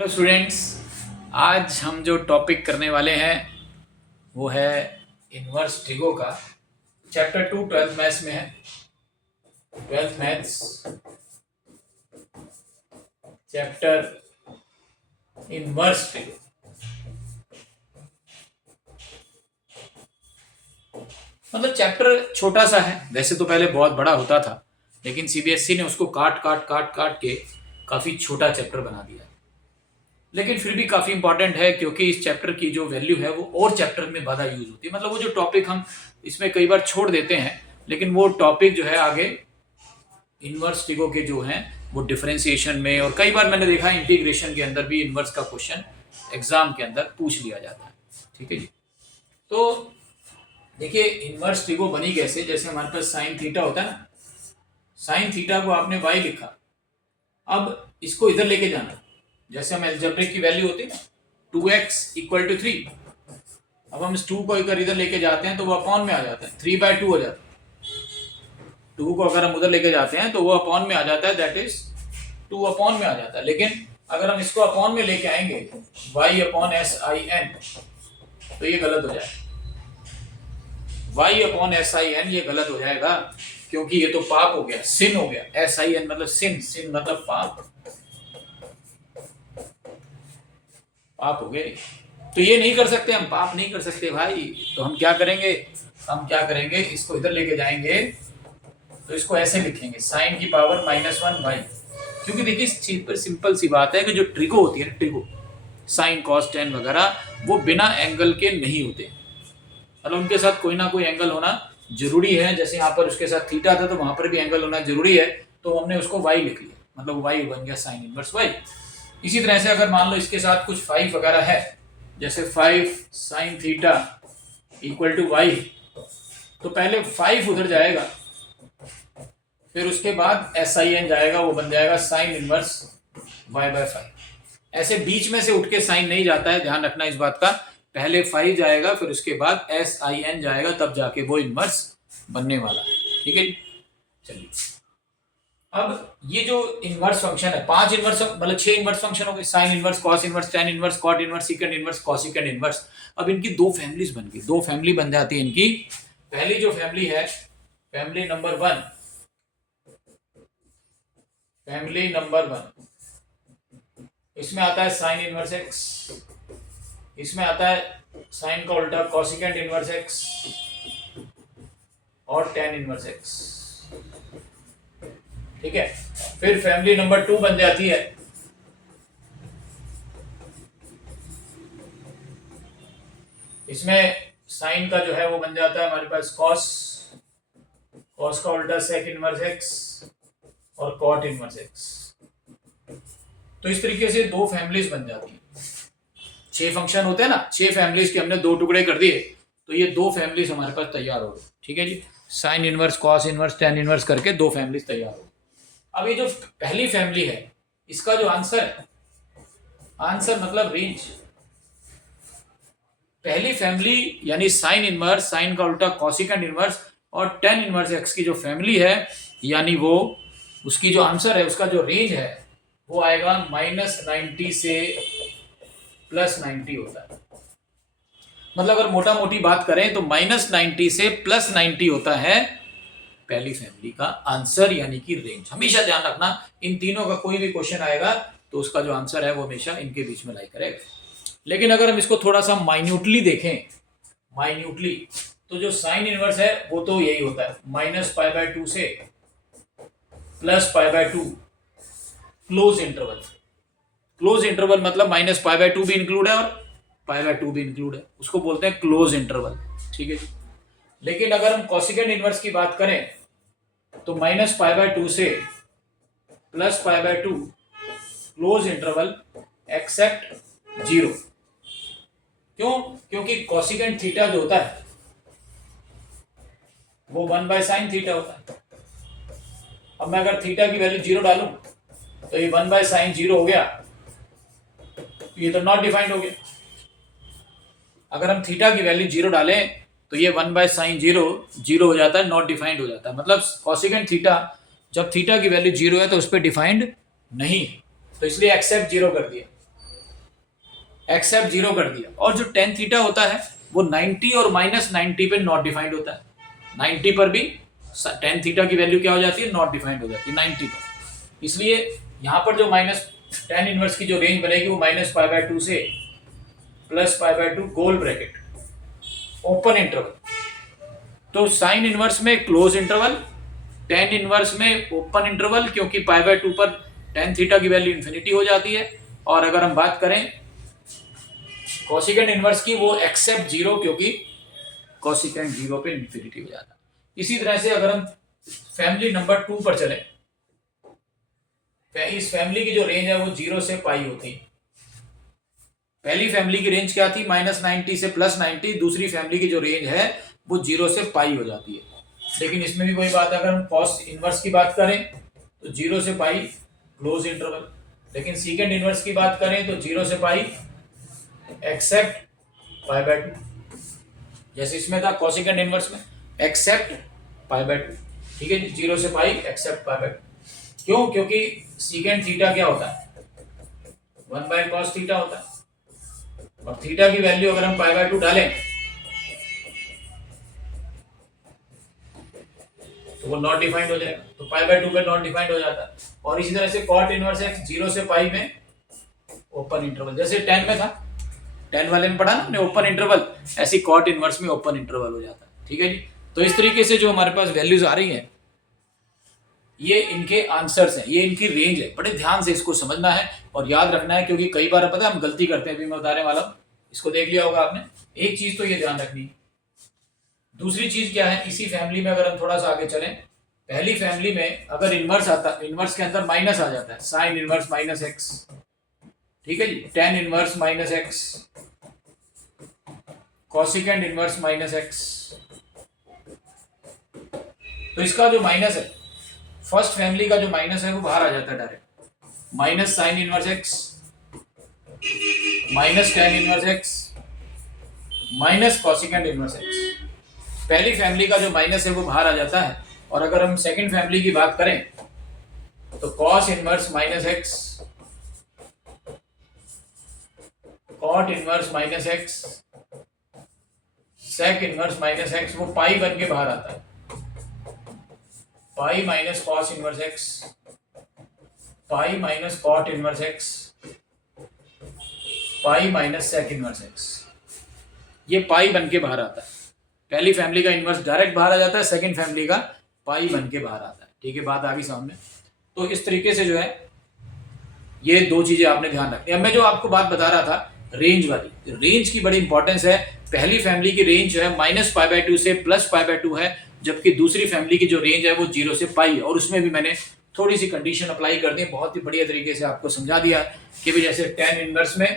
Hello students, आज हम जो टॉपिक करने वाले हैं वो है इनवर्स ट्रिगो का। चैप्टर 2 ट्वेल्थ मैथ्स में है। Twelfth maths chapter inverse trigo. मतलब चैप्टर छोटा सा है, वैसे तो पहले बहुत बड़ा होता था, लेकिन सीबीएसई ने उसको काट काट काट काट के काफ़ी छोटा चैप्टर बना दिया। लेकिन फिर भी काफ़ी इंपॉर्टेंट है, क्योंकि इस चैप्टर की जो वैल्यू है वो और चैप्टर में ज़्यादा यूज होती है। मतलब वो जो टॉपिक हम इसमें कई बार छोड़ देते हैं, लेकिन वो टॉपिक जो है आगे इनवर्स ट्रिगो के जो हैं वो डिफरेंशिएशन में, और कई बार मैंने देखा इंटीग्रेशन के अंदर भी इनवर्स का क्वेश्चन एग्जाम के अंदर पूछ लिया जाता है। ठीक है जी। तो देखिए, इनवर्स ट्रिगो बनी कैसे। जैसे हमारे पास साइन थीटा होता है ना, साइन थीटा को आपने वाई लिखा, अब इसको इधर लेके जाना। जैसे हम एल्जेब्रिक की वैल्यू होती है ना 2x = 3, अब हम इस 2 को इधर लेके जाते हैं तो वो अपॉन में आ जाता है, 3/2 हो जाता है। 2 को अगर हम उधर लेके जाते हैं तो वो अपॉन में आ जाता है, दैट इज 2 अपॉन में आ जाता है। लेकिन अगर हम इसको अपॉन में लेके आएंगे y/sin, तो ये गलत हो जाएगा। y/sin ये गलत हो जाएगा, क्योंकि ये तो पाप हो गया, सिन हो गया। sin मतलब सिन, सिन मतलब पाप, पाप हो गए। तो ये नहीं कर सकते, हम पाप नहीं कर सकते भाई। तो हम क्या करेंगे, इसको इधर लेके जाएंगे, तो इसको ऐसे लिखेंगे sin की पावर -1/। क्योंकि देखिए, इस चीज पर सिंपल सी बात है कि जो ट्रिगो होती है ना, ट्रिगो साइन कॉस टेन वगैरह, वो बिना एंगल के नहीं होते। मतलब उनके साथ कोई ना कोई एंगल होना जरूरी है। जैसे यहाँ पर उसके साथ थीटा था तो वहां पर भी एंगल होना जरूरी है, तो हमने उसको वाई लिख लिया, मतलब वाई बन गया साइन इनवर्स वाई। इसी तरह से अगर मान लो इसके साथ कुछ 5 वगैरह है, जैसे 5 sin थीटा = y, तो पहले 5 उधर जाएगा, फिर उसके बाद sin जाएगा, वो बन जाएगा साइन इनवर्स y/5। ऐसे बीच में से उठ के साइन नहीं जाता है, ध्यान रखना इस बात का। पहले 5 जाएगा, फिर उसके बाद sin जाएगा, तब जाके वो इनवर्स बनने वाला है। ठीक है, चलिए। अब ये जो इनवर्स फंक्शन है, 5 इनवर्स मतलब 6 इनवर्स फंक्शन हो गए, sine inverse, cos inverse, tan inverse, cot inverse, second inverse, cosecant inverse. अब इनकी दो फैमिलीज बन गई, दो फैमिली बन जाती है इनकी। पहली जो फैमिली है, फैमिली नंबर 1, फैमिली नंबर 1, इसमें आता है साइन इनवर्स x, इसमें आता है साइन का उल्टा कॉसिकेंड इनवर्स x और टेन इनवर्स x। ठीक है, फिर फैमिली नंबर 2 बन जाती है, इसमें साइन का जो है वो बन जाता है हमारे पास कॉस, कॉस का उल्टा सेक इनवर्स x और कॉट इनवर्स x। तो इस तरीके से दो फैमिलीज बन जाती हैं। 6 फंक्शन होते हैं ना, 6 फैमिलीज के हमने 2 टुकड़े कर दिए, तो ये 2 फैमिलीज हमारे पास तैयार हो गई। ठीक है जी, sine inverse, cos inverse, tan inverse करके 2 फैमिलीज तैयार हो गई। अब ये जो पहली फैमिली है, इसका जो आंसर है, आंसर मतलब रेंज, पहली फैमिली यानी साइन इनवर्स, साइन का उल्टा कॉसिकेंड इनवर्स और टेन इनवर्स x की जो फैमिली है, यानी वो उसकी जो आंसर है, उसका जो रेंज है वो आएगा -90 से +90 होता है। मतलब अगर मोटा मोटी बात करें तो -90 से +90 होता है पहली फैमिली का आंसर, यानी कि रेंज। हमेशा ध्यान रखना, इन तीनों का कोई भी क्वेश्चन आएगा तो उसका जो आंसर है वो हमेशा इनके बीच में लाई करेगा। लेकिन अगर हम इसको थोड़ा सा माइन्यूटली देखें, माइन्यूटली, तो जो साइन इनवर्स है वो तो यही होता है, -π/2 से +π/2, क्लोज इंटरवल। क्लोज इंटरवल मतलब -π/2 भी इंक्लूड है और π/2 भी इंक्लूड है, उसको बोलते हैं क्लोज इंटरवल। ठीक है जी। लेकिन अगर हम कॉसिकेंड इनवर्स की बात करें तो -π/2 से +π/2, क्लोज इंटरवल एक्सेप्ट 0। क्यों? क्योंकि कॉसिकेंड थीटा जो होता है वो 1/sin थीटा होता है। अब मैं अगर थीटा की वैल्यू 0 डालूं तो ये 1/sin 0 हो गया, ये तो नॉट डिफाइंड हो गया। अगर हम थीटा की वैल्यू 0 डालें तो ये 1/sin 0 0 हो जाता है, नॉट डिफाइंड हो जाता है। मतलब कॉसिकेंड थीटा, जब थीटा की वैल्यू 0 है तो उस पर डिफाइंड नहीं, तो इसलिए एक्सेप्ट 0 कर दिया। एक्सेप्ट जीरो कर दिया। और जो टेन थीटा होता है वो 90 और -90 पे नॉट डिफाइंड होता है। 90 पर भी टेन थीटा की वैल्यू क्या हो जाती है, नॉट डिफाइंड हो जाती है 90 पर। इसलिए यहाँ पर जो माइनस टेन इनवर्स की जो रेंज बनेगी वो -π/2 से +π/2 गोल ब्रैकेट ओपन इंटरवल। तो साइन इनवर्स में क्लोज इंटरवल, टेन इनवर्स में ओपन इंटरवल, क्योंकि π/2 पर टेन थीटा की वैल्यू इन्फिनिटी हो जाती है। और अगर हम बात करें कोसिकेंड इनवर्स की, वो एक्सेप्ट जीरो, क्योंकि कोसिकेंड जीरो पे इन्फिनिटी हो जाता है। इसी तरह से अगर हम फैमिली नंबर 2 पर चले, इस फैमिली की जो रेंज है वो 0 से पाई होती है। पहली फैमिली की रेंज क्या थी, -90 से +90। दूसरी फैमिली की जो रेंज है वो 0 से पाई हो जाती है। लेकिन इसमें भी वही बात है, अगर हम कॉस इनवर्स की बात करें तो 0 से पाई क्लोज इंटरवल, लेकिन सीकेंड इनवर्स की बात करें तो 0 से पाई एक्सेप्ट π/2। जैसे इसमें था कोसिकेंड इनवर्स में एक्सेप्ट π/2, ठीक है जी, 0 से पाई एक्सेप्ट π/2। क्यों? क्योंकि सीकेंड थीटा क्या होता है, 1/cos थीटा होता है। और थीटा की वैल्यू अगर हम π/2 डालें तो वो नॉट डिफाइंड हो जाएगा, तो π/2 पे नॉट डिफाइंड हो जाता है। और इसी तरह से कॉट इनवर्स एक्स 0 से पाई में ओपन इंटरवल, जैसे 10 में था, 10 वाले में पढ़ा ना हमने ओपन इंटरवल, ऐसी कॉट इनवर्स में ओपन इंटरवल हो जाता है। ठीक है जी। तो इस तरीके से जो हमारे पास वैल्यूज आ रही हैं, ये इनके आंसर्स हैं, ये इनकी रेंज है। बड़े ध्यान से इसको समझना है और याद रखना है, क्योंकि कई बार पता है हम गलती करते हैं। अभी मैं बताने वाला हूं, इसको देख लिया होगा आपने। एक चीज तो ये ध्यान रखनी है। दूसरी चीज क्या है, इसी फैमिली में अगर हम थोड़ा सा आगे चलें, पहली फैमिली में अगर इनवर्स आता, इनवर्स के अंदर माइनस आ जाता है, साइन इनवर्स -x, ठीक है जी, tan inverse -x, cosecant inverse -x। तो इसका जो माइनस है, फर्स्ट फैमिली का जो माइनस है वो बाहर आ जाता है direct, minus sine inverse x, minus tan inverse x, minus cosecant inverse x। पहली फैमिली का जो माइनस है वो बाहर आ जाता है। और अगर हम सेकंड फैमिली की बात करें तो cos inverse -x, cot inverse -x, sec inverse -x, वो पाई बन के बाहर आता है, pi minus cos inverse x, pi minus cot inverse x, pi minus sec inverse x। ये पाई बन के बाहर आता है। पहली फैमिली का इनवर्स डायरेक्ट बाहर आ जाता है, सेकंड फैमिली का पाई बन के बाहर आता है। ठीक है, बात आ गई सामने। तो इस तरीके से जो है ये दो चीजें आपने ध्यान रखनी है। अब मैं जो आपको बात बता रहा था रेंज वाली, रेंज की बड़ी इंपॉर्टेंस है। पहली फैमिली की रेंज जो है -π/2 से +π/2 है, जबकि दूसरी फैमिली की जो रेंज है वो 0 से पाई है। और उसमें भी मैंने थोड़ी सी कंडीशन अप्लाई कर दी, बहुत ही बढ़िया तरीके से आपको समझा दिया कि भाई जैसे टेन इनवर्स में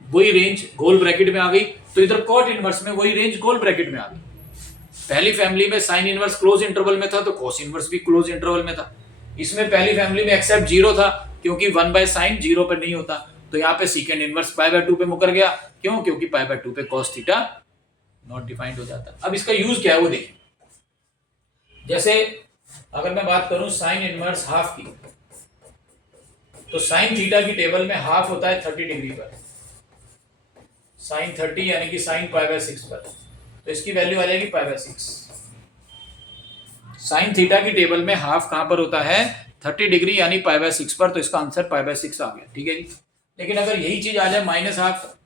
वही रेंज गोल ब्रैकेट में आ गई, तो इधर कॉट इनवर्स में वही रेंज गोल ब्रैकेट में आ गई। पहली फैमिली में साइन इनवर्स क्लोज इंटरवल में था, तो कॉस इनवर्स भी क्लोज इंटरवल में था। इसमें पहली फैमिली में एक्सेप्ट जीरो था, क्योंकि 1/sin 0 पर नहीं होता। तो यहाँ पे सीकेंड इनवर्स π/2 पे मुकर गया। क्यों? क्योंकि π/2 पे cos थीटा नॉट डिफाइंड हो जाता। अब इसका यूज क्या है वो देखिए। जैसे अगर मैं बात करूं साइन इनवर्स हाफ की, तो साइन थीटा की टेबल में हाफ होता है 30 डिग्री पर, साइन 30 यानी कि साइन π/6 पर, तो इसकी वैल्यू आ जाएगी π/6। साइन थीटा की टेबल में हाफ कहां पर होता है, 30 डिग्री यानी π/6 पर, तो इसका आंसर π/6 आ गया। ठीक है जी। लेकिन अगर यही चीज आ जाए -हाफ,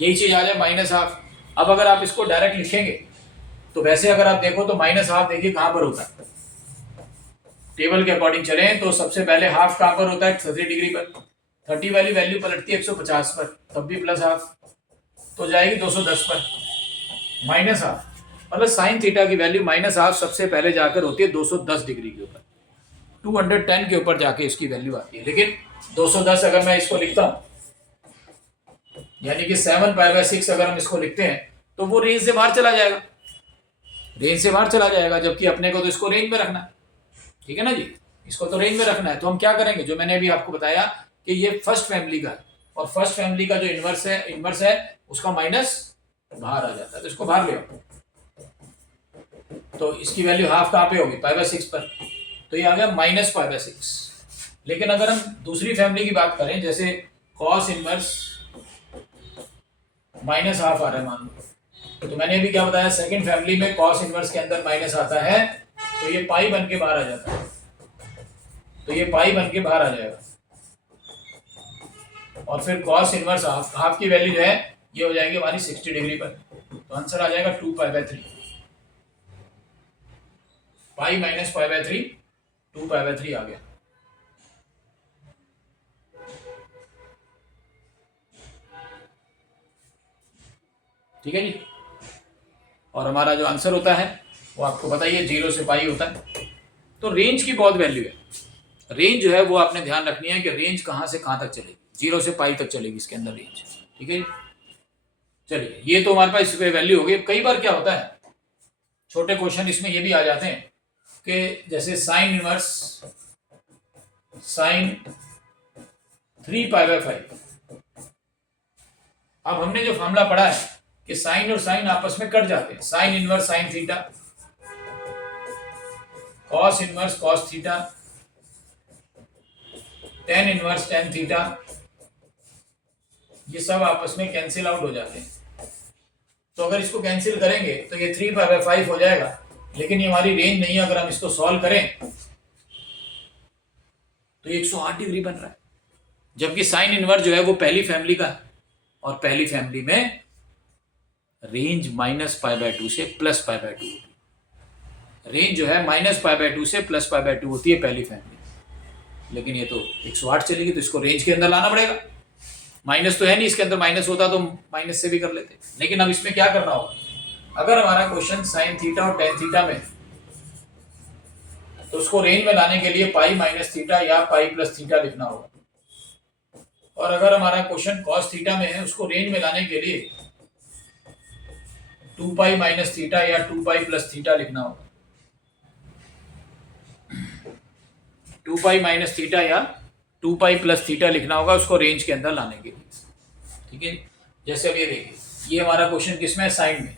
यही चीज आ जाए -हाफ, अब अगर आप इसको डायरेक्ट लिखेंगे तो वैसे अगर आप देखो तो -हाफ देखिए कहां पर होता है, टेबल के अकॉर्डिंग चले तो सबसे पहले हाफ कहां पर होता है, 30 डिग्री पर। 30 वाली वैल्यू पलटती है 150 पर, तब भी प्लस हाफ, तो जाएगी 210 पर। -हाफ मतलब साइन थीटा की वैल्यू -हाफ सबसे पहले जाकर होती है 210 डिग्री के ऊपर, 210 के ऊपर जाके इसकी वैल्यू आती है। लेकिन 210 अगर मैं इसको लिखता हूं, यानी कि 7π/6 अगर हम इसको लिखते हैं तो वो रेंज से बाहर चला जाएगा, रेंज से बाहर चला जाएगा, जबकि अपने को तो इसको रेंज में रखना है। ठीक है ना जी, इसको तो रेंज में रखना है। तो हम क्या करेंगे, जो मैंने अभी आपको बताया कि ये फर्स्ट फैमिली का है, और फर्स्ट फैमिली का जो इनवर्स है उसका माइनस बाहर आ जाता है, तो इसको बाहर ले आओ। तो इसकी वैल्यू हाफ कहां पे होगी, π/6 पर, तो ये आ गया -π/6। लेकिन अगर हम दूसरी फैमिली की बात करें, जैसे कॉस इनवर्स माइनस हाफ आ रहा है मान लो, तो मैंने अभी क्या बताया, सेकंड फैमिली में कॉस इनवर्स के अंदर माइनस आता है तो ये पाई बन के बाहर आ जाता है, तो ये पाई बन के बाहर आ जाएगा। और फिर कॉस इनवर्स हाफ, हाफ की वैल्यू जो है ये हो जाएगी हमारी 60 डिग्री पर, तो आंसर आ जाएगा 2π/3, पाई माइनस π/3, 2π/3 आ गया। ठीक है जी। और हमारा जो आंसर होता है वो आपको बताइए 0 से पाई होता है। तो रेंज की बहुत वैल्यू है, रेंज जो है वो आपने ध्यान रखनी है कि रेंज कहाँ से कहाँ तक चलेगी, 0 से पाई तक चलेगी इसके अंदर रेंज। ठीक है जी। चलिए ये तो हमारे पास इस पे वैल्यू हो गई। कई बार क्या होता है, छोटे क्वेश्चन इसमें ये भी आ जाते हैं कि जैसे साइन इनवर्स साइन 3π/5। अब हमने जो फॉर्मूला पढ़ा है कि साइन और साइन आपस में कट जाते हैं, sine inverse sine theta, cos inverse cos theta, tan inverse tan theta, ये सब आपस में कैंसिल आउट हो जाते हैं। तो अगर इसको कैंसिल करेंगे तो ये 3π/5 हो जाएगा, लेकिन ये हमारी रेंज नहीं है। अगर हम इसको सॉल्व करें तो ये 108 डिग्री बन रहा है, जबकि साइन इनवर्स जो है वो पहली फैमिली का है, और पहली फैमिली में रेंज -π/2 से +π/2 होती है। रेंज जो है -π/2 से +π/2 होती है पहली फैमिली, लेकिन ये तो 108 चलेगी, तो इसको रेंज के अंदर लाना पड़ेगा। माइनस तो है नहीं इसके अंदर, माइनस होता तो माइनस से भी कर लेते, लेकिन अब इसमें क्या करना होगा, अगर हमारा क्वेश्चन साइन थीटा और टेन थीटा में, तो उसको रेंज में लाने के लिए पाई माइनस थीटा या पाई प्लस थीटा लिखना होगा। और अगर हमारा क्वेश्चन कॉस थीटा में है, उसको रेंज में लाने के लिए 2π माइनस थीटा या 2π प्लस थीटा लिखना होगा। 2π माइनस थीटा या 2π प्लस थीटा लिखना होगा उसको रेंज के अंदर लाने के लिए। ठीक है, जैसे अब ये देखिए, ये हमारा क्वेश्चन किसमें है, साइन में,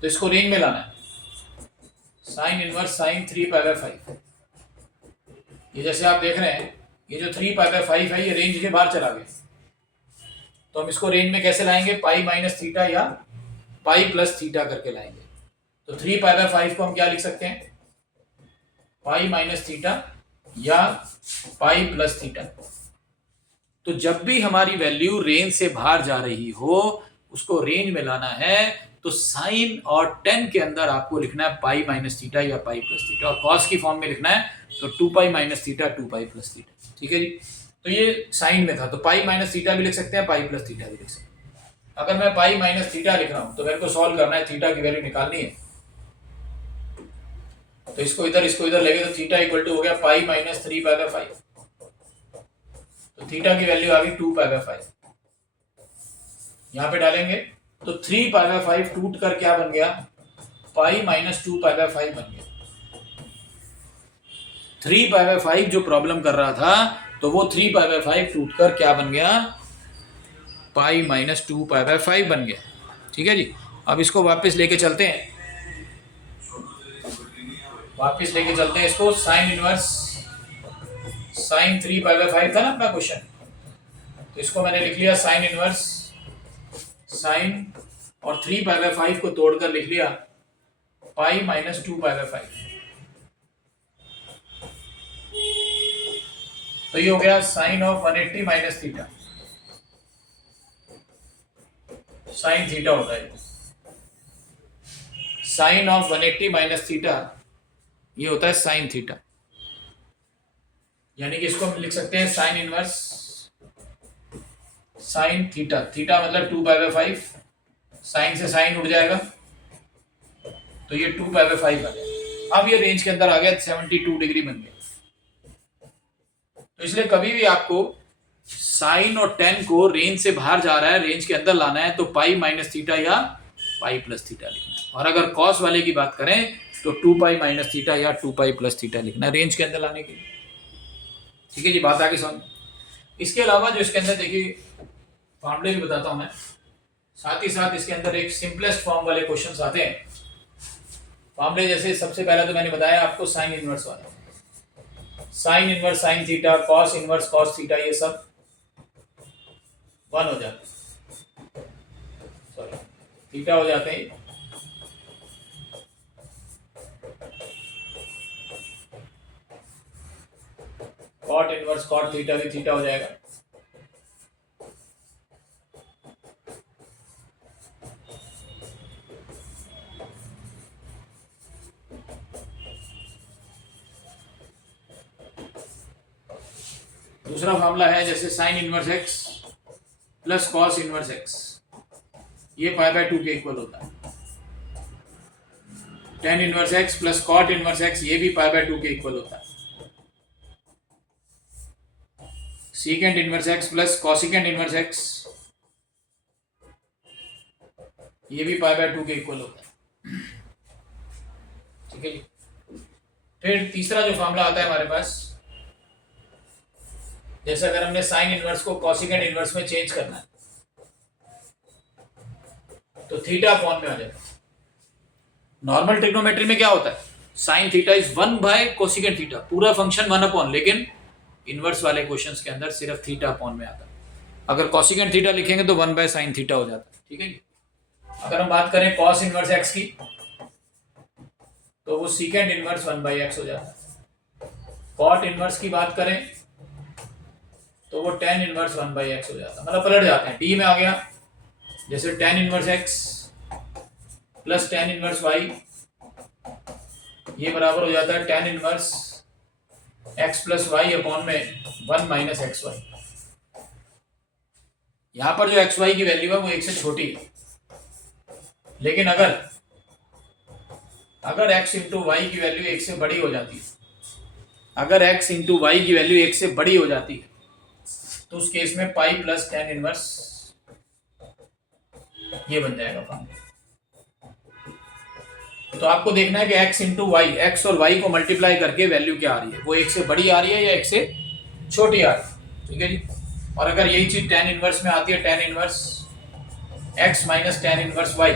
तो इसको रेंज में लाना है। साइन इनवर्स साइन 3π/5, ये जैसे आप देख रहे हैं, ये जो 3π/5 है ये रेंज के बाहर चला गया, तो हम इसको रेंज में कैसे लाएंगे, पाई माइनस थीटा या पाई प्लस थीटा करके लाएंगे। तो 3π/5 को हम क्या लिख सकते हैं, पाई माइनस थीटा या पाई प्लस थीटा। तो जब भी हमारी वैल्यू रेंज से बाहर जा रही हो उसको रेंज में लाना है, तो साइन और टेन के अंदर आपको लिखना है पाई माइनस थीटा या पाई प्लस थीटा, और कॉस की फॉर्म में लिखना है तो 2π माइनस थीटा 2π प्लस थीटा। ठीक है जी। तो ये साइन में था, तो पाई माइनस थीटा भी लिख सकते हैं, पाई प्लस थीटा भी लिख सकते हैं। अगर मैं पाई माइनस थीटा लिख रहा हूं तो मेरे को सॉल्व करना है, थीटा की वैल्यू निकालनी है, तो इसको इधर लेंगे तो थीटा इक्वल टू हो गया पाई माइनस 3π/5, तो थीटा की वैल्यू आ गई 2π/5। यहां पे डालेंगे तो 3π/5 टूट कर क्या बन गया, पाई माइनस 2π/5 बन गया। 3π/5 जो प्रॉब्लम कर रहा था, तो वो 3π/5 टूट कर क्या बन गया, पाई माइनस 2π/5 बन गया। ठीक है जी। अब इसको वापस लेके चलते हैं, इसको साइन इनवर्स साइन 3π/5 था ना अपना क्वेश्चन, तो इसको मैंने लिख लिया साइन इनवर्स साइन, और 3π/5 को तोड़कर लिख लिया पाई माइनस 2π/5। तो ये हो गया sine of 180 minus theta, sine theta होता है, साइन ऑफ 180 माइनस थीटा ये होता है साइन थीटा। यानी कि इसको हम लिख सकते हैं sine inverse sine theta, theta मतलब 2π/5, साइन से साइन उड़ जाएगा तो ये 2π/5 आ गया। अब ये रेंज के अंदर आ गया, 72 डिग्री बन गया। तो इसलिए कभी भी आपको साइन और टेन को रेंज से बाहर जा रहा है, रेंज के अंदर लाना है, तो पाई माइनस थीटा या पाई प्लस थीटा लिखना है। और अगर कॉस वाले की बात करें तो 2π माइनस थीटा या 2π प्लस थीटा लिखना है रेंज के अंदर लाने के लिए। ठीक है जी, बात आगे समझ। इसके अलावा जो इसके अंदर देखिए फॉर्मूले भी बताता हूं मैं, साथ ही साथ इसके अंदर एक सिंपलेस्ट फॉर्म वाले क्वेश्चंस आते हैं। फॉर्मूले जैसे सबसे पहला तो मैंने बताया आपको साइन इनवर्स वाला, sine inverse sine theta, cos inverse cos theta, ये सब 1 हो जाते हैं, सॉरी थीटा हो जाते हैं। कॉट इनवर्स कॉट थीटा भी थीटा हो जाएगा। दूसरा मामला है जैसे sine inverse x plus cos inverse x, ये π/2 के इक्वल होता है। Tan inverse x plus cot inverse x, ये भी π/2 के इक्वल होता है। Secant inverse x plus cosecant inverse x, ये भी π/2 के इक्वल होता है। ठीक है जी। फिर तीसरा जो फॉर्मूला आता है हमारे पास, जैसे अगर हमने साइन इनवर्स को कॉसिकेंट इनवर्स में चेंज करना है तो थीटा अपॉन में आ जाएगा। नॉर्मल ट्रिग्नोमेट्री में क्या होता है, sine theta is 1 / cosecant theta, पूरा फंक्शन 1 अपॉन, लेकिन इनवर्स वाले क्वेश्चंस के अंदर सिर्फ थीटा अपॉन में आता है। अगर कोसिकेंट थीटा लिखेंगे तो 1 / साइन थीटा हो जाता है। ठीक है जी। अगर हम बात करें कॉस इनवर्स एक्स की तो वो सीकेंट इनवर्स 1/x हो जाता है। कॉट इनवर्स की बात करें तो वो टेन इनवर्स 1/x हो जाता है, मतलब पलट जाते हैं। डी में आ गया, जैसे tan inverse x plus tan inverse y, ये बराबर हो जाता है tan inverse x plus y upon में 1 - एक्स वाई। यहां पर जो एक्स वाई की वैल्यू है वो 1 से छोटी है, लेकिन अगर x इंटू वाई की वैल्यू 1 से बड़ी हो जाती है, अगर x इंटू वाई की वैल्यू 1 से बड़ी हो जाती है तो उस केस में पाई प्लस टेन इनवर्स ये बन जाएगा फॉर्मूला। तो आपको देखना है कि x इंटू वाई, एक्स और y को मल्टीप्लाई करके वैल्यू क्या आ रही है, वो 1 से बड़ी आ रही है या 1 से छोटी आ रही है। ठीक है जी। और अगर यही चीज टेन इनवर्स में आती है, tan inverse x minus tan inverse y,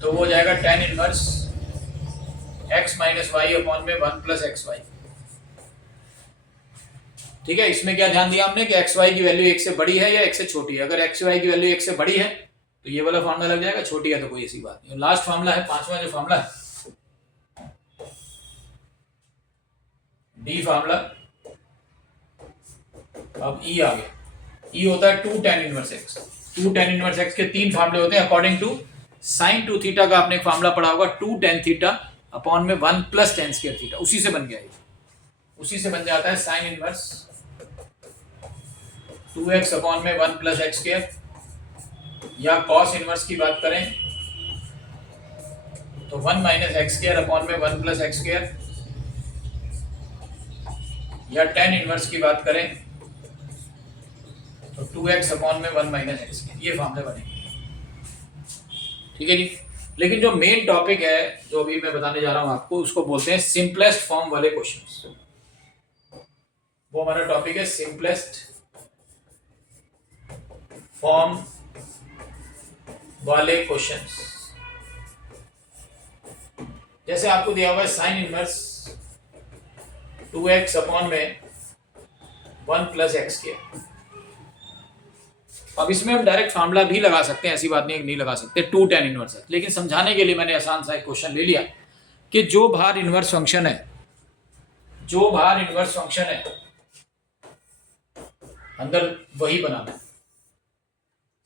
तो वो हो जाएगा tan inverse x minus y upon में 1 + एक्स वाई। ठीक है। इसमें क्या ध्यान दिया हमने कि एक्स वाई की वैल्यू 1 से बड़ी है या 1 से छोटी है। अगर एक्स वाई की वैल्यू 1 से बड़ी है तो ये वाला फॉर्मूला लग जाएगा, छोटी है तो कोई ऐसी बात नहीं। लास्ट फॉर्मूला है, पांचवा जो फॉर्मूला है, डी फॉर्मूला। अब ई आ गया, ई होता है 2 tan inverse x. 2 tan inverse x के 3 फॉर्मूले होते हैं अकॉर्डिंग टू साइन 2 थीटा का आपने फॉर्मूला पढ़ा होगा, 2 tan थीटा अपॉन में 1 + tan स्क्वायर थीटा, उसी से बन गया, उसी से बन जाता है साइन इनवर्स 2x अपॉन में 1 + एक्स स्क्वायर, या कॉस इनवर्स की बात करें तो 1 - एक्स स्क्वायर अपॉन में 1 + एक्स स्क्वायर, या tan इनवर्स की बात करें तो 2x अपॉन में 1 - एक्स स्क्वायर, ये फॉर्मूले बनेंगे। ठीक है जी। लेकिन जो मेन टॉपिक है जो अभी मैं बताने जा रहा हूं आपको, उसको बोलते हैं सिंपलेस्ट फॉर्म वाले क्वेश्चंस। वो हमारा टॉपिक है सिंपलेस्ट फॉर्म वाले क्वेश्चंस। जैसे आपको दिया हुआ है साइन इनवर्स 2x अपॉन में 1 + एक्स स्क्वायर। अब इसमें हम डायरेक्ट फार्मूला भी लगा सकते हैं, ऐसी बात नहीं लगा सकते, 2 tan इनवर्स है, लेकिन समझाने के लिए मैंने आसान सा एक क्वेश्चन ले लिया कि जो बाहर इनवर्स फंक्शन है, जो बाहर इनवर्स फंक्शन है अंदर वही बनाना है।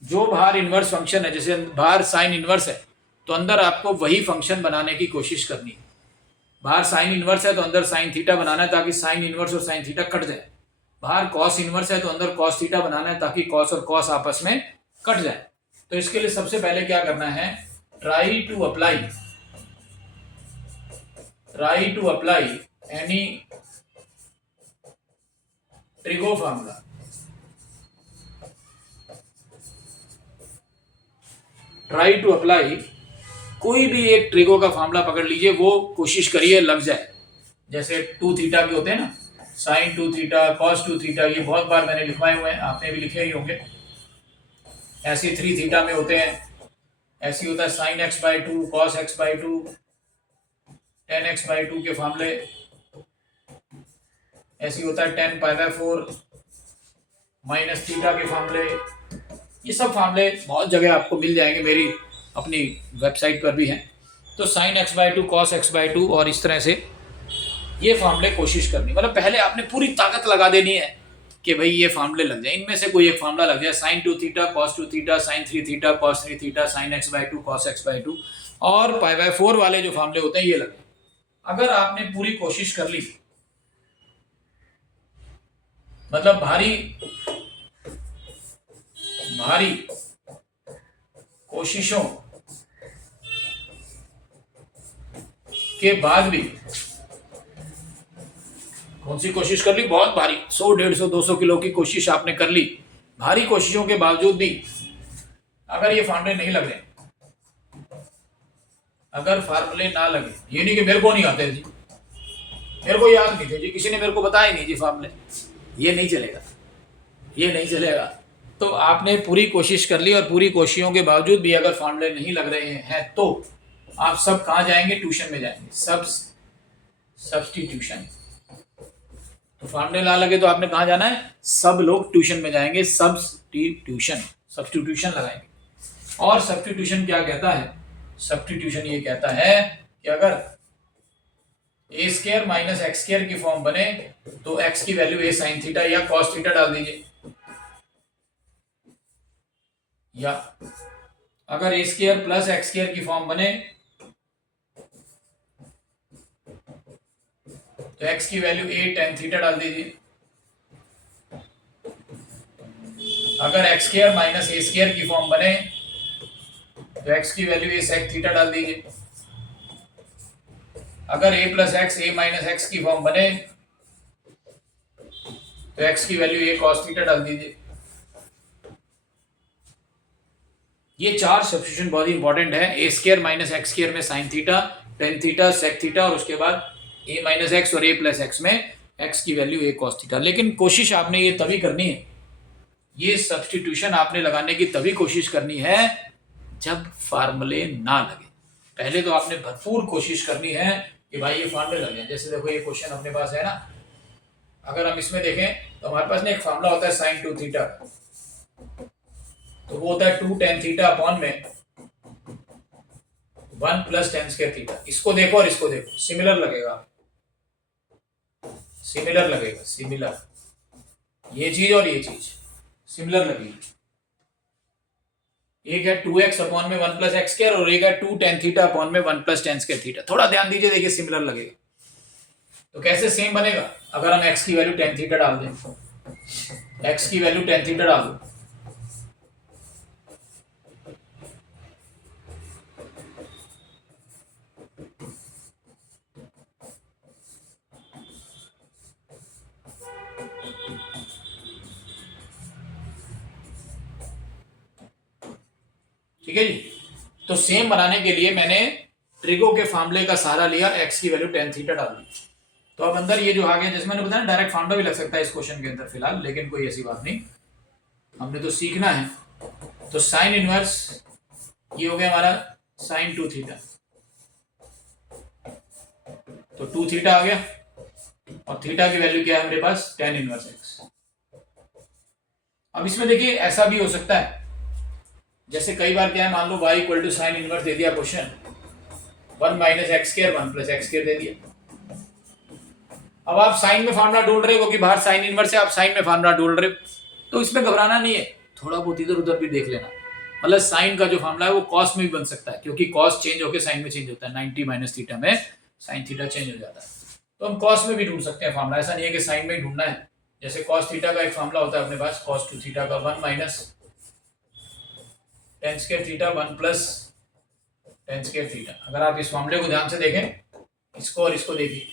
जो बाहर इनवर्स फंक्शन है, जैसे बाहर साइन इनवर्स है तो अंदर आपको वही फंक्शन बनाने की कोशिश करनी है। बाहर साइन इनवर्स है तो अंदर साइन थीटा बनाना है ताकि साइन इनवर्स और साइन थीटा कट जाए। बाहर कॉस इनवर्स है तो अंदर कॉस थीटा बनाना है ताकि कॉस और कॉस आपस में कट जाए। तो इसके लिए सबसे पहले क्या करना है, try to apply any trigo formula. Try to apply कोई भी एक ट्रिगो का फार्मूला पकड़ लीजिए, वो कोशिश करिए लग जाए। जैसे 2 थीटा के होते हैं ना, साइन 2 थीटा, कॉस 2 थीटा, ये बहुत बार मैंने लिखवाए हुए हैं, आपने भी लिखे ही होंगे। ऐसे 3 थीटा में होते हैं, ऐसी होता है sign x/2, cos x/2, tan x/2 के फार्मूले, ऐसे ही होता है tan π/4 माइनस थीटा के फार्मूले। ये सब फार्मूले बहुत जगह आपको मिल जाएंगे, मेरी अपनी वेबसाइट पर भी हैं। तो sin x/2 cos x/2 और इस तरह से ये फार्मूले कोशिश करनी, मतलब पहले आपने पूरी ताकत लगा देनी है कि भाई ये फार्मूले लग जाए, इनमें से कोई एक फार्मूला लग जाए, sin 2 theta cos 2 theta sin 3 theta cos 3 theta sin x/2 cos x/2 और π/4 वाले जो फार्मूले होते हैं ये लगे। अगर आपने पूरी कोशिश कर ली, मतलब भारी कोशिशों के बाद भी, कौन सी कोशिश कर ली, बहुत भारी 100 150 200 किलो की कोशिश आपने कर ली, भारी कोशिशों के बावजूद भी अगर ये फार्मूले नहीं लगे, अगर फार्मूले ना लगे, ये नहीं कि मेरे को नहीं आते जी, मेरे को याद नहीं थे जी, किसी ने मेरे को बताया नहीं जी फार्मूले, ये नहीं चलेगा, ये नहीं चलेगा। तो आपने पूरी कोशिश कर ली और पूरी कोशिशों के बावजूद भी अगर फार्मूले नहीं लग रहे हैं तो आप सब कहाँ जाएंगे, ट्यूशन में जाएंगे, सब्स्टिट्यूशन। तो फार्मूले ना लगे तो आपने कहाँ जाना है, सब लोग ट्यूशन में जाएंगे, सब्स्टिट्यूशन लगाएंगे। और सब्स्टिट्यूशन क्या कहता है, सब्स्टिट्यूशन ये कहता है कि अगर a² माइनस x² की फॉर्म बने तो x की वैल्यू a sin थीटा या cos थीटा डाल दीजिए, या अगर a² प्लस x² की फॉर्म बने तो x की वैल्यू a tan थीटा डाल दीजिए, अगर x² माइनस a² की फॉर्म बने तो x की वैल्यू a sec थीटा डाल दीजिए, अगर a plus x a minus x की फॉर्म बने तो x की वैल्यू a cos थीटा डाल दीजिए। ये 4 सब्स्टिट्यूशन बहुत ही इंपॉर्टेंट है, a² माइनस x² में sin theta, tan theta, sec theta और उसके बाद a माइनस एक्स और a प्लस एक्स में x की वैल्यू a cos थीटा। लेकिन कोशिश आपने ये तभी करनी है, ये सब्स्टिट्यूशन आपने लगाने की तभी कोशिश करनी है जब फार्मूले ना लगे। पहले तो आपने भरपूर कोशिश करनी है कि भाई ये फार्मूले लग जाए। जैसे देखो ये क्वेश्चन अपने पास है ना, अगर हम इसमें देखें तो हमारे पास ना एक फार्मूला होता है sin 2 थीटा, तो वो होता है 2 tan थीटा अपॉन में 1 प्लस tan स्क्वायर थीटा। इसको देखो और इसको देखो, सिमिलर लगेगा, सिमिलर लगेगा, सिमिलर, ये चीज और ये चीज सिमिलर लगेगी। एक है 2x अपॉन में 1 प्लस एक्स स्क्वायर और एक है 2 tan थीटा अपॉन में 1 प्लस tan स्क्वायर थीटा। थोड़ा ध्यान दीजिए, देखिए सिमिलर लगेगा। तो कैसे सेम बनेगा, अगर हम x की वैल्यू tan थीटा डाल दें, x की वैल्यू tan थीटा डाल दो, ठीक है जी। तो सेम बनाने के लिए मैंने ट्रिगो के फार्मूले का सहारा लिया, x की वैल्यू tan थीटा डाल दी। तो अब अंदर ये जो आ गया, जैसे मैंने बताया डायरेक्ट फार्मूला भी लग सकता है इस क्वेश्चन के अंदर फिलहाल, लेकिन कोई ऐसी बात नहीं, हमने तो सीखना है। तो साइन इनवर्स ये हो गया हमारा sin 2 थीटा, तो 2 थीटा आ गया और थीटा की वैल्यू क्या है हमारे पास, tan इनवर्स x। अब इसमें देखिए ऐसा भी हो सकता है, जैसे कई बार क्या है, मान लो y equal to sine inverse दे दिया question, 1 minus x square 1 plus x square दे दिया। अब आप साइन में फार्मूला ढूंढ रहे हो क्योंकि बाहर साइन इनवर्स है, आप साइन में फार्मूला ढूंढ रहे हो, तो इसमें घबराना नहीं है, थोड़ा बहुत इधर उधर भी देख लेना। मतलब साइन का जो फार्मूला है वो कॉस में भी बन सकता है, क्योंकि कॉस चेंज होकर साइन में चेंज होता है, 90 माइनस थीटा में साइन थीटा चेंज हो जाता है, तो हम कॉस में भी ढूंढ सकते हैं फार्मूला, ऐसा नहीं है कि साइन में ही ढूंढना है। जैसे कॉस थीटा का एक फार्मूला होता है अपने पास, कॉस 2 थीटा का 1 minus tan square theta 1 plus tan square theta. अगर आप इस फार्मूले को ध्यान से देखें, इसको और इसको देखिए,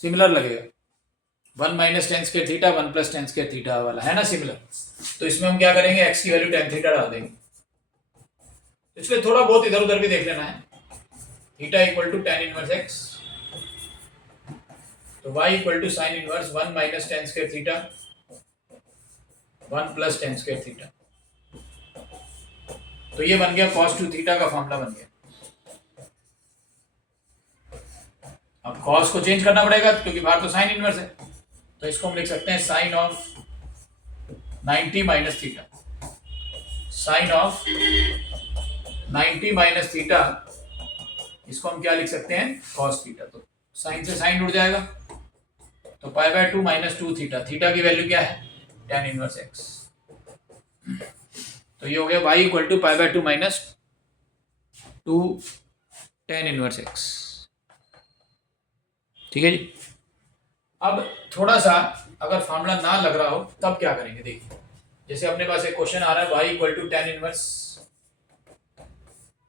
सिमिलर लगेगा, 1 minus tan square theta 1 plus tan square theta वाला है ना सिमिलर। तो इसमें हम क्या करेंगे, x की वैल्यू tan थीटा डाल देंगे, इसलिए थोड़ा बहुत इधर उधर भी देख लेना है। Theta equal to tan inverse x, तो y equal to sine inverse 1 minus tan square theta 1 plus tan square theta. तो ये बन गया cos 2 थीटा का फॉर्मूला बन गया। अब कॉस को चेंज करना पड़ेगा क्योंकि बाहर तो साइन इनवर्स है, तो इसको हम लिख सकते हैं sine of 90 minus theta. Sine of 90 minus theta, इसको हम क्या लिख सकते हैं, कॉस थीटा। तो साइन से साइन उड़ जाएगा, तो pi by 2 minus 2 theta. Theta की वैल्यू क्या है, tan इनवर्स एक्स। तो ये हो गया y equal to pi by 2 minus 2 tan inverse x. ठीक है जी। अब थोड़ा सा अगर फॉर्मूला ना लग रहा हो तब क्या करेंगे, देखिए जैसे अपने पास एक क्वेश्चन आ रहा है y equal to tan inverse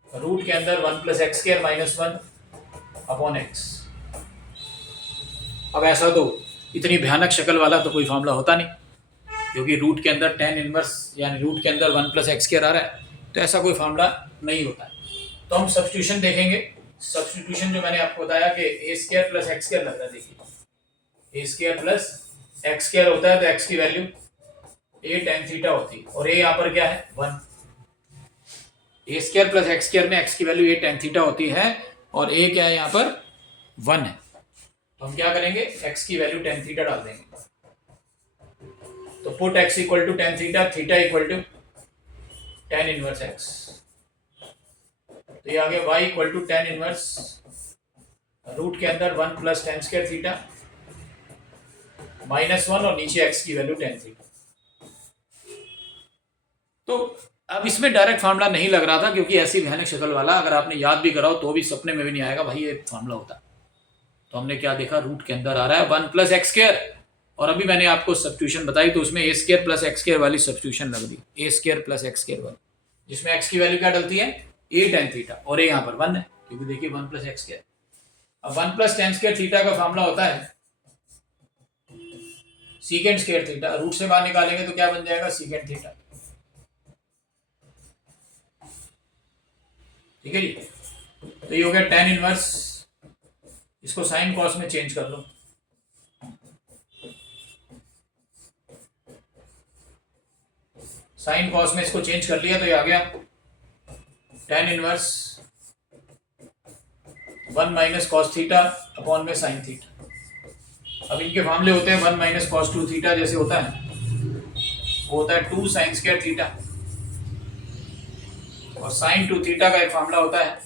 root के अंदर 1 plus x square minus 1 upon x. अब ऐसा तो इतनी भयानक शक्ल वाला तो कोई फॉर्मूला होता नहीं, क्योंकि रूट के अंदर tan इनवर्स यानी रूट के अंदर 1 प्लस एक्स स्क्वायर आ रहा है, तो ऐसा कोई फॉर्मूला नहीं होता है। तो हम सब्स्टिट्यूशन देखेंगे। सब्स्टिट्यूशन जो मैंने आपको बताया कि ए स्क्वायर प्लस एक्स स्क्वायर लग रहा है, देखिए ए स्क्वायर प्लस एक्स स्क्वायर होता है तो एक्स की वैल्यू ए tan थीटा होती है, और ए यहाँ पर क्या है 1। ए स्क्वायर प्लस एक्स स्क्वायर में एक्स की वैल्यू ए tan थीटा होती है और ए क्या है यहाँ पर 1 है। तो हम क्या करेंगे, एक्स की वैल्यू tan थीटा डाल देंगे। तो put x equal to tan theta, theta equal to tan inverse x। तो ये आ गया y equal to tan inverse root के अंदर 1 plus tan square theta minus 1 और नीचे x की वैल्यू tan थीटा। तो अब इसमें डायरेक्ट फार्मूला नहीं लग रहा था क्योंकि ऐसी भयानक शक्ल वाला अगर आपने याद भी कराओ तो भी सपने में भी नहीं आएगा भाई ये फार्मूला होता। तो हमने क्या देखा, रूट के अंदर आ रहा है 1 प्लस एक्स स्क्वायर, और अभी मैंने आपको सब्स्टिट्यूशन बताई तो उसमें ए स्क्वायर प्लस एक्स स्क्वायर वाली सब्स्टिट्यूशन लग दी, ए स्क्वायर प्लस एक्स स्क्वायर वाली, जिसमें एक्स की वैल्यू क्या डलती है ए tan थीटा, और ए यहाँ पर 1 है क्योंकि देखिए 1 प्लस एक्स स्क्वायर। अब 1 प्लस tan स्क्वायर थीटा का फार्मूला होता है सीकेंड स्क्वायर थीटा। रूट से बाहर निकालेंगे तो क्या बन जाएगा, सीकेंड थीटा। ठीक है जी। तो ये हो गया tan इनवर्स, इसको साइन कॉस में चेंज कर लो। साइन कॉस में इसको चेंज कर लिया तो ये आ गया tan inverse 1 minus cos theta upon में साइन थीटा। अब इनके फार्मूले होते हैं 1 माइनस कॉस 2 थीटा जैसे होता है, वो होता है 2 साइन स्क्वायर थीटा, और साइन 2 थीटा का एक फार्मूला होता है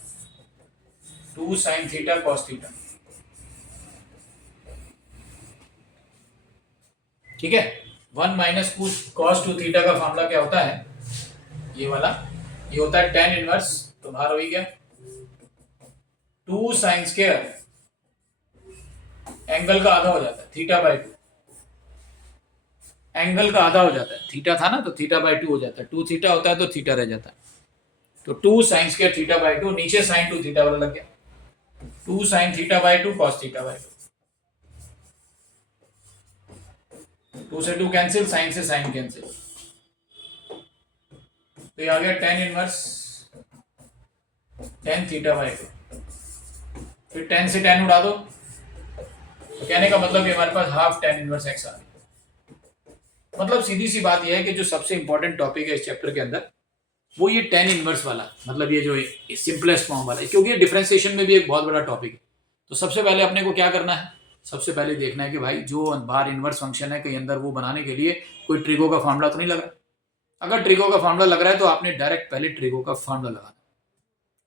2 साइन थीटा कॉस थीटा। ठीक है। 1 माइनस कॉस 2 थीटा का फार्मूला क्या होता है, ये वाला, ये होता है tan इनवर्स, तो बाहर हो ही गया 2 साइन स्क्वायर, एंगल का आधा हो जाता है थीटा बाई 2, एंगल का आधा हो जाता है, थीटा था ना तो थीटा बाई 2 हो जाता है, 2 थीटा होता है तो थीटा रह जाता है, तो 2 साइन स्क्वायर थीटा बाई 2, नीचे साइन 2 थीटा वाला लग गया 2 sine theta by 2 cos theta by 2 से 2 कैंसिल, साइन से साइन कैंसिल, तो ये आ गया tan inverse tan theta by 2। फिर tan से tan उड़ा दो, तो कहने का मतलब ये हमारे पास हाफ tan इनवर्स x आ गया। मतलब सीधी सी बात यह है कि जो सबसे इंपॉर्टेंट टॉपिक है इस चैप्टर के अंदर वो ये tan इनवर्स वाला, मतलब ये जो सिंपलेस्ट फॉर्म वाला है, क्योंकि ये डिफरेंशिएशन में भी एक बहुत बड़ा टॉपिक है। तो सबसे पहले अपने को क्या करना है, सबसे पहले देखना है कि भाई जो बाहर इनवर्स फंक्शन है कहीं अंदर, वो बनाने के लिए कोई ट्रिगो का फार्मूला तो नहीं लग रहा। अगर ट्रिगो का फार्मूला लग रहा है तो आपने डायरेक्ट पहले ट्रिगो का फार्मूला लगाना,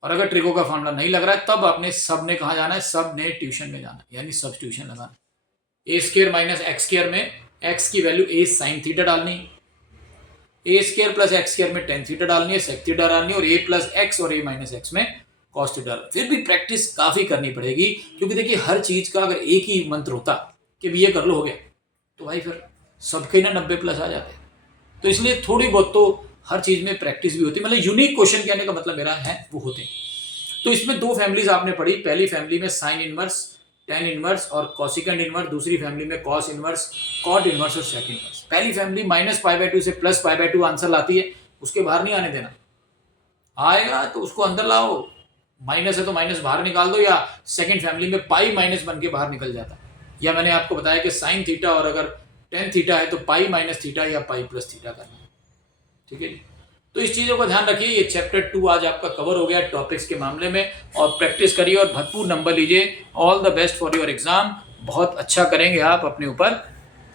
और अगर ट्रिगो का फार्मूला नहीं लग रहा है तब आपने सब ने कहाँ जाना है, सब ने ट्यूशन में जाना, यानी सब्स्टिट्यूशन लगाना। ए स्क्वायर माइनस एक्स स्क्वायर में एक्स की वैल्यू ए साइन थीटा डालनी, ए स्क्वायर प्लस एक्स स्क्वायर में tan थीटा डालनी है, सेक थीटा डालनी है, और ए प्लस एक्स और ए माइनस एक्स में कॉस थीटा। फिर भी प्रैक्टिस काफी करनी पड़ेगी, क्योंकि देखिए हर चीज का अगर एक ही मंत्र होता कि भी ये कर लो हो गया, तो भाई फिर सबके ना 90 प्लस आ जाते। तो इसलिए थोड़ी बहुत तो हर चीज में प्रैक्टिस भी होती है, मतलब यूनिक क्वेश्चन कहने का मतलब मेरा है वो होते हैं। तो इसमें 2 फैमिलीज आपने पढ़ी, पहली फैमिली में साइन इनवर्स, tan इनवर्स और कॉसिकेंड इनवर्स, दूसरी फैमिली में कॉस इनवर्स, कॉट इनवर्स और सेक इनवर्स। पहली फैमिली माइनस पाई बाई 2 से प्लस पाई बाई 2 आंसर लाती है, उसके बाहर नहीं आने देना, आएगा तो उसको अंदर लाओ, माइनस है तो माइनस बाहर निकाल दो, या सेकंड फैमिली में पाई माइनस बन के बाहर निकल जाता है। या मैंने आपको बताया कि साइन थीटा और अगर tan थीटा है तो पाई माइनस थीटा या पाई प्लस थीटा करना है। ठीक है जी। तो इस चीज़ों का ध्यान रखिए। ये चैप्टर 2 आज आपका कवर हो गया टॉपिक्स के मामले में, और प्रैक्टिस करिए और भरपूर नंबर लीजिए। All the best for your exam. बहुत अच्छा करेंगे आप अपने ऊपर।